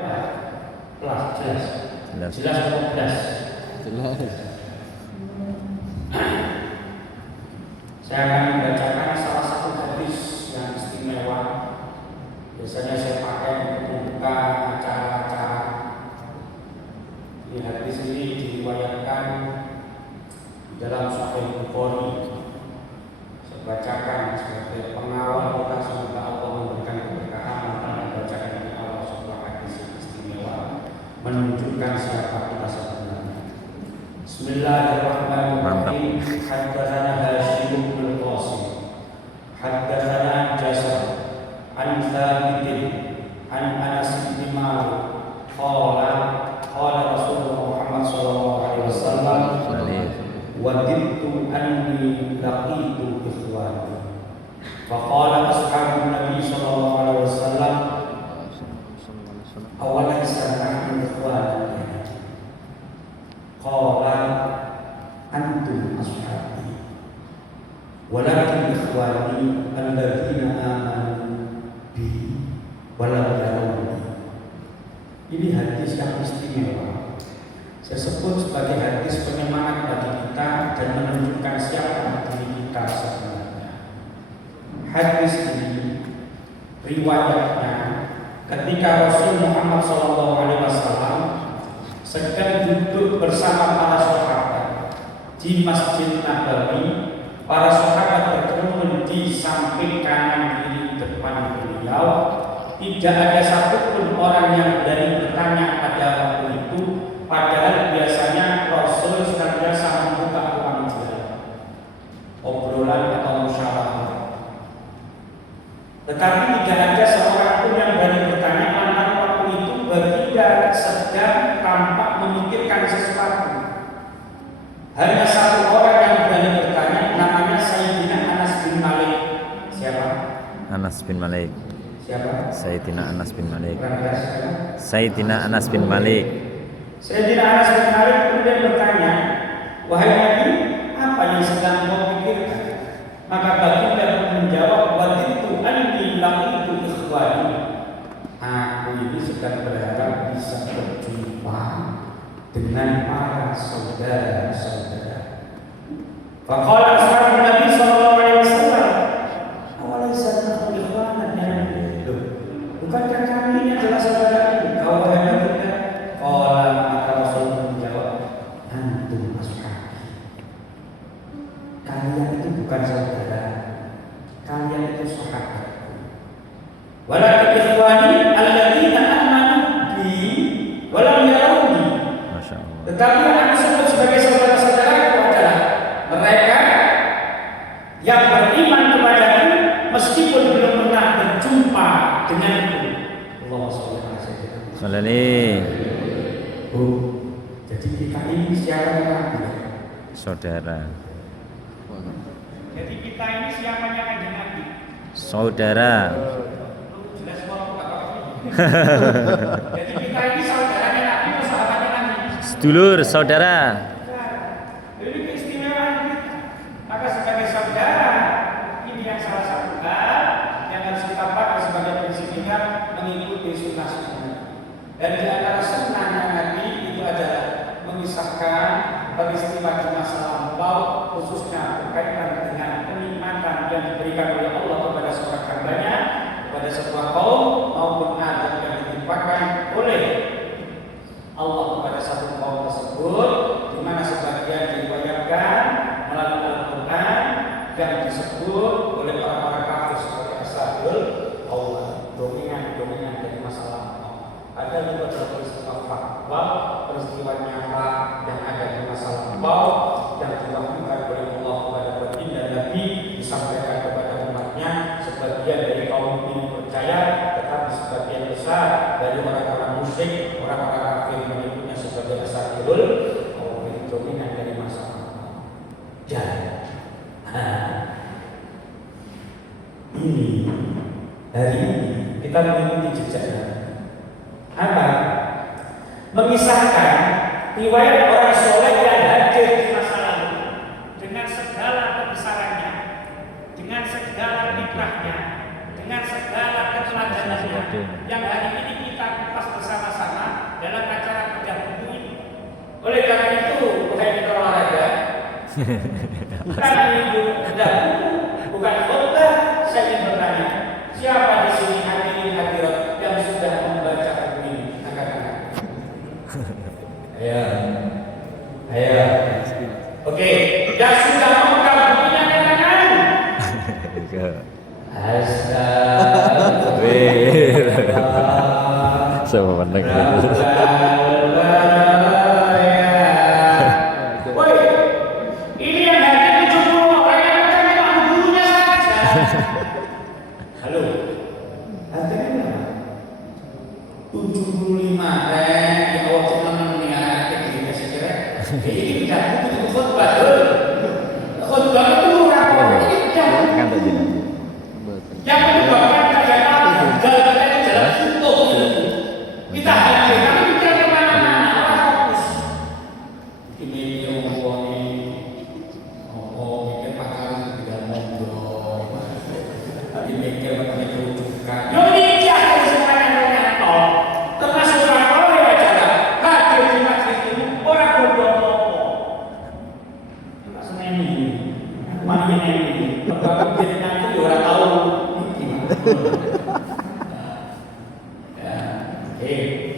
Jelas. Jelas atau jelas? Jelas. Saya akan membacakan salah satu hadis yang istimewa. Biasanya saya pakai untuk membuka acara-acara. Di hadis ini diriwayatkan dalam Sahih Bukhari. Saya bacakan sebagai pengawal kita, semoga Allah memberikan keberkahan dan membacakan ini Allah sebuah hadis yang istimewa menunjukkan siapa kita sebenarnya. Bismillahirrahmanirrahim. Haddatsana Hasyim bin Qasim. Haddatsana Jasr an Thabit an Anas bin Malik qala Rasulullah Muhammad sallallahu alaihi wasallam wadidtu anni laqitu ikhwani faqala ashabun nabi sallallahu alaihi wasallam awalaysa nahnu ikhwani qala antum ashabi walakin ikhwani alladziina aamanu bi walam yarawni. Ini hadis yang istimewa. Saya sebut sebagai hadis penyemangat bagi kita dan menunjukkan siapa diri kita sebenarnya. Hadis ini riwayatnya ketika Rasul Muhammad SAW sedang duduk bersama para sahabat di Masjid Nabawi. Para sahabat berkerumun di samping kanan kiri depan beliau. Tidak ada satupun orang yang berani bertanya pada waktu itu, padahal biasanya Rasul senantiasa membuka ruang dialog, obrolan atau musyawarah. Tetapi tidak ada seorang pun yang berani bertanya karena waktu itu baginda sedang tampak memikirkan sesuatu. Hanya satu orang yang berani bertanya, namanya Sayyidina Anas bin Malik. Siapa? Anas bin Malik. Siapa? Sayyidina Anas bin Malik. Sayyidina Anas bin Malik. Sayyidina Anas bin Malik kemudian bertanya, wahai Nabi, apa yang sedang kau pikirkan? Maka baginda pun menjawab, wadidtu anni laqitu ikhwani. Aku ini sedang berharap bisa berjumpa dengan para saudara-saudara. Faqala ashabun Nabi sallallahu alaihi wasallam, awalaysa nahnu ikhwanan ya Nabi? Bukankah kami ini adalah saudara-saudara? Kau wahai baginda? Qala, maka Rasul menjawab, antum ashabi. Kalian itu bukan saudara, kalian itu sahabatku. Walakin ikhwani alladziina aamanu bi walam yarawni. Masyaallah. Tetapi yang aku sebut sebagai saudara-saudaraku adalah mereka yang beriman kepadaku meskipun belum pernah berjumpa denganku. Allahumma shalli ala sayyidina. Sallallahu. Oh, jadi kita ini siapa Nabi? Saudara. Jadi kita ini siapanya Kanjeng Nabi? Saudara. Jelas kalau jadi kita ini saudaranya Nabi atau sahabatnya Nabi? Sedulur, saudara. Jadi keistimewaan kita. Maka sebagai saudara, ini yang salah satu hal yang harus kita pakai sebagai prinsip kita mengikuti sunnah-sunnah. Dan di antara sunnahnya Nabi itu adalah mengisahkan peristiwa di masa lampau, khususnya berkaitan dengan kenikmatan yang diberikan oleh Allah kepada seorang hambanya, kepada sebuah kaum, maupun azab yang ditimpakan oleh Allah kepada satu kaum tersebut, di mana sebagian diriwayatkan melalui Al-Quran yang disebut oleh orang-orang kafir sebagai ashabul Allah, dominan dari masa lampau. Ada juga peristiwa fakta, peristiwa nyata yang ada di masa lampau yang diwahyukan oleh Allah kepada baginda Nabi, disampaikan kepada umatnya. Sebagian dari kaum ini percaya, tetapi sebagian besar dari orang-orang musyrik, orang-orang kafir menyebutnya sebagai ashabul Allah, itu dominan dari masa lampau. Dan ini hari ini kita mengikuti jejaknya. Apa? Mengisahkan riwayat orang soleh yang hadir di masa lalu dengan segala kebesarannya, dengan segala kiprahnya, dengan segala keteladanannya, yang hari ini kita kupas bersama-sama. Bukan ini bukan khotbah. Saya ingin bertanya, siapa di sini hadirin hadirat yang sudah membaca buku ini? Angkat-angkat. Ayo. Oke, yang sudah memegang bukunya angkat tangan. Astagfirullah. Sama pendengar. Woi, ini yang hadir 70 orang yang baca memang gurunya saja. Halo, hadirnya 75 yang awak cuma mendengar kita sekira. Jadi tidak butuh khutbah. Khutbah itu orang ini jangan. Kan tak jelas. Yang menyebabkan kejadian jalan suntuk. Kita hadir, tapi kita kemana-mana, orang fokus. Ini mikir pacaran tidak mondok. Tapi mikir pakai kerucukan. Yo nikah harus semuanya nol. Termasuk orang ya jalan. Hadir di masjid itu orang bodoh. Tidak semeni. Mana ini? Kalau Vietnam itu orang tahu.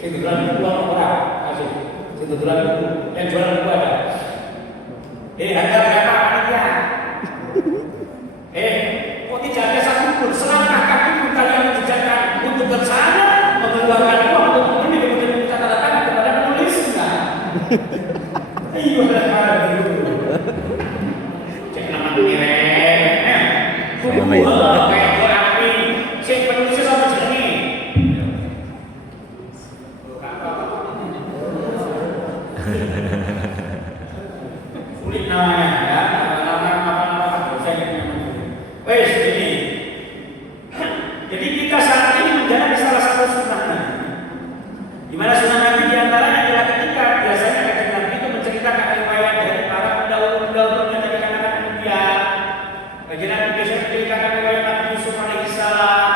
Saya jualan buku orang, kasih. Saya jualan buku, yang jualan buku ada. Harga berapa panitia? Kok tidak ada satu pun selangkah kaki pun kalian menjejakkan untuk bersama mengeluarkan uang untuk ini kemudian minta tanda tangan kepada penulis enggak? Iya benar begitu. Cek nama keren. Buku kayak berapi. Cek penulisnya sama jenis. Sulit namanya ya, nama dosen ini. Wes ini. Jadi kita saat ini menjalani salah satu sunnah Nabi. Di mana sunnah Nabi diantaranya adalah ketika biasanya kanjeng Nabi itu menceritakan riwayat dari para pendahulu-pendahulu yang tadi katakan kemudian. Kanjeng Nabi biasanya menceritakan riwayat Nabi Yusuf alaihissalam,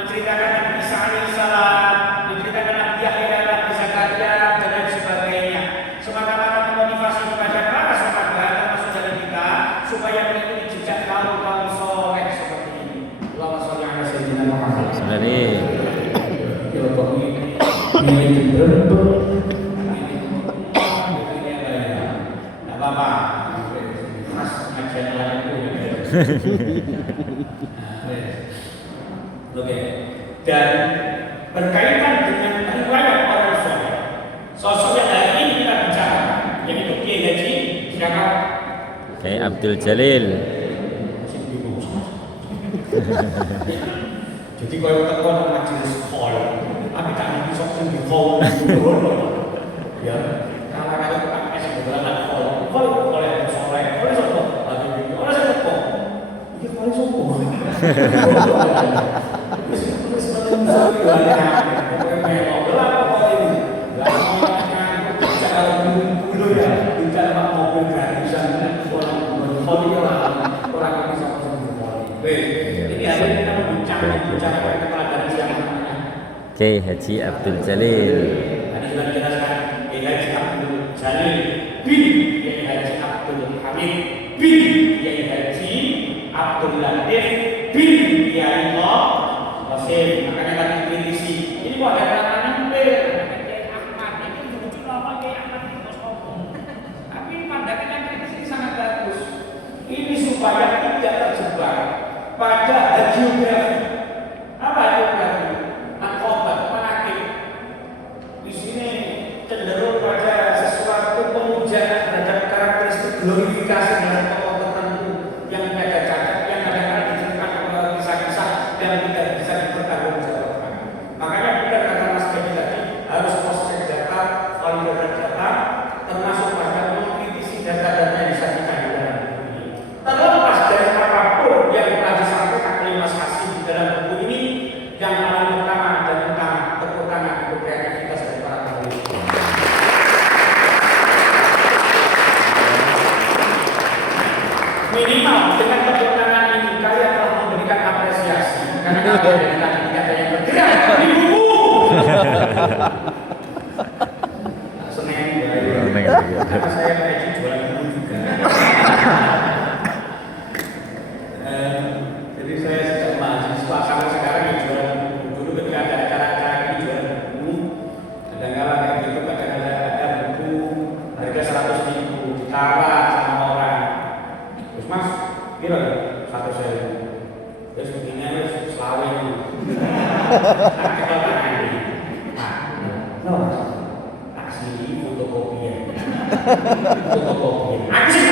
menceritakan Nabi Isa alaihissalam, menceritakan Nabi Yahya, Nabi Zakaria dan lain sebagainya. Semata-mata memotivasi kepada para sahabat termasuk dari kita supaya mengikuti jejak kaum soleh seperti ini. Allahumma sholli ala sayyidina Muhammad. Sebenarnya Ini apa-apa. Mas ngajian lain itu. Oke. Dan berkaitan dengan riwayat orang soleh, sosok yang hari ini kita bicara, yaitu Kiai Haji siapa? Kiai Abdul Jalil. Jadi kalau kita majelis hall, tapi tak nanti sok di hall, ya. Kalau kita masih beberapa hall yang soleh, hall sopo, lagi hall sopo, ini hall sopo. Kiai Haji Abdul Jalil. Tadi sudah dijelaskan Kiai Haji Abdul Jalil bin Kiai Haji Abdul Hamid bin Kiai Haji Abdul Latif bin Kiai Qasim. Makanya tadi kritisi ini kok ada kata nempel Kiai Ahmad itu lucu apa Kiai Ahmad itu sombong. Tapi pandangan yang kritis ini sangat bagus. Ini supaya tidak terjebak pada hagiografi. Apa hagiografi? Cenderung pada sesuatu pemujaan terhadap karakteristik glorifikasi dalam tokoh tertentu yang ada cacat, yang kadang-kadang diceritakan kisah-kisah dan tidak bisa dipertanggungjawabkan. Makanya benar kata Mas Gedi tadi harus prospek data, validator data, termasuk pada mengkritisi data-data yang disajikan di dalam buku ini. Terlepas dari apapun yang telah disampaikan oleh Mas Hasim di dalam buku ini, yang paling pertama dan utama tepuk tangan untuk kreativitas dari para penulis. Minimal dengan tepuk tangan ini kalian telah memberikan apresiasi karena kalian tadi tidak ada yang bergerak di buku. Seneng, karena saya jualan buku juga. satu saya. Terus begini wes selawe itu. Tak ketok tangan ini. No, taksi fotokopian. Fotokopian. Aku sih